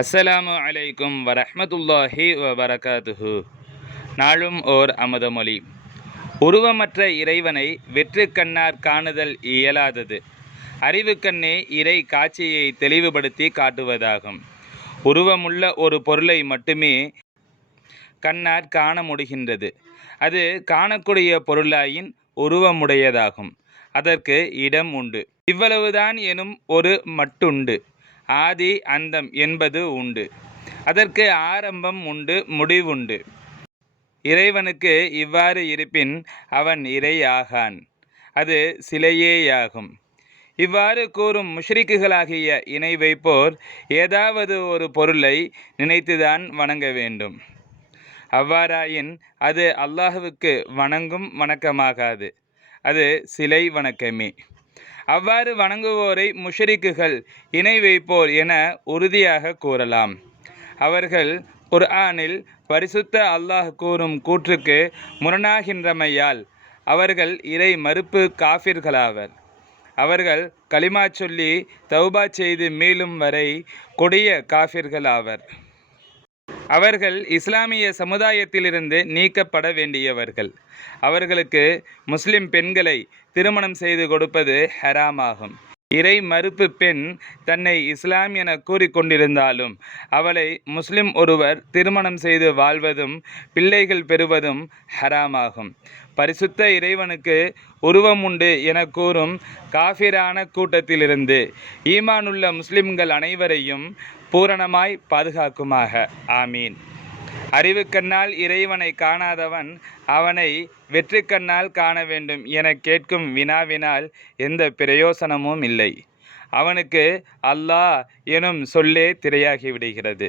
அஸ்ஸலாமு அலைக்கும் வரஹ்மத்துல்லாஹி வபரகாத்துஹு. நாளும் ஓர் அமுதமொழி. உருவமற்ற இறைவனை வெற்று கண்ணார் காணுதல் இயலாதது. அறிவுக்கண்ணே இறை காட்சியை தெளிவுபடுத்தி காட்டுவதாகும். உருவமுள்ள ஒரு பொருளை மட்டுமே கண்ணார் காண முடிகின்றது. அது காணக்கூடிய பொருளாயின் உருவமுடையதாகும். அதற்கு இடம் உண்டு. இவ்வளவுதான் எனும் ஒரு மட்டுண்டு. ஆதி அந்தம் என்பது உண்டு. அதற்கு ஆரம்பம் உண்டு, முடிவுண்டு. இறைவனுக்கு இவ்வாறு இருப்பின் அவன் இறை ஆகான். அது சிலையேயாகும். இவ்வாறு கூறும் முஷ்ரிக்குகளாகிய இணை வைப்போர் ஏதாவது ஒரு பொருளை நினைத்துதான் வணங்க வேண்டும். அவ்வாறாயின் அது அல்லாஹுவுக்கு வணங்கும் வணக்கமாகாது. அது சிலை வணக்கமே. அவ்வாறு வணங்குவோரை முஷ்ரிக்குகள் இணை வைப்போர் என உறுதியாக கூறலாம். அவர்கள் குர்ஆனில் பரிசுத்த அல்லாஹ் கூறும் கூற்றுக்கு முரணாகின்றமையால் அவர்கள் இறை மறுப்பு காஃபிர்களாவர். அவர்கள் கலிமா சொல்லி தௌபா செய்து மீளும் வரை கொடிய காஃபிர்களாவர். அவர்கள் இஸ்லாமிய சமுதாயத்திலிருந்து நீக்கப்பட வேண்டியவர்கள். அவர்களுக்கு முஸ்லிம் பெண்களை திருமணம் செய்து கொடுப்பது ஹராமாகும். இறை மறுப்பு பெண் தன்னை இஸ்லாம் என கூறிக்கொண்டிருந்தாலும் அவளை முஸ்லிம் ஒருவர் திருமணம் செய்து வாழ்வதும் பிள்ளைகள் பெறுவதும் ஹராமாகும். பரிசுத்த இறைவனுக்கு உருவம் உண்டு என கூறும் காஃபிரான கூட்டத்திலிருந்து ஈமானுள்ள முஸ்லிம்கள் அனைவரையும் பூரணமாய் பாதுகாக்குமாக. ஆமீன். அறிவுக்கண்ணால் இறைவனை காணாதவன் அவனை வெற்று கண்ணால் காண வேண்டும் என கேட்கும் வினாவினால் எந்த பிரயோசனமும் இல்லை. அவனுக்கு அல்லாஹ் எனும் சொல்லே திரையாகிவிடுகிறது.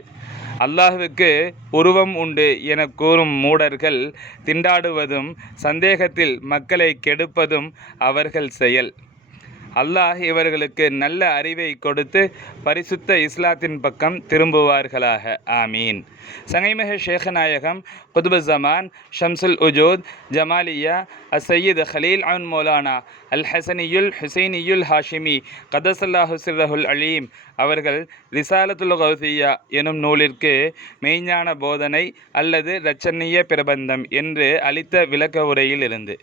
அல்லாஹுவுக்கு உருவம் உண்டு என கூறும் மூடர்கள் திண்டாடுவதும் சந்தேகத்தில் மக்களை கெடுப்பதும் அவர்கள் செயல். அல்லாஹ் இவர்களுக்கு நல்ல அறிவை கொடுத்து பரிசுத்த இஸ்லாத்தின் பக்கம் திரும்புவார்களாக. ஆமீன். சங்கைமிகு ஷேഖநாயகம் குதுபு ஜமான் ஷம்சுல் உஜூத் ஜமாலியா அசையீத் ஹலீல் அன் மௌலானா அல் ஹசனியுல் ஹுசைனியுல் ஹாஷிமி கதசல்லாஹு சிர்ரஹுல் அலீம் அவர்கள் ரிசாலத்துல் கௌசியா எனும் நூலிற்கு மெய்ஞான போதனை அல்லது இரட்சணிய பிரபந்தம் என்று அளித்த விளக்க உரையில் இருந்து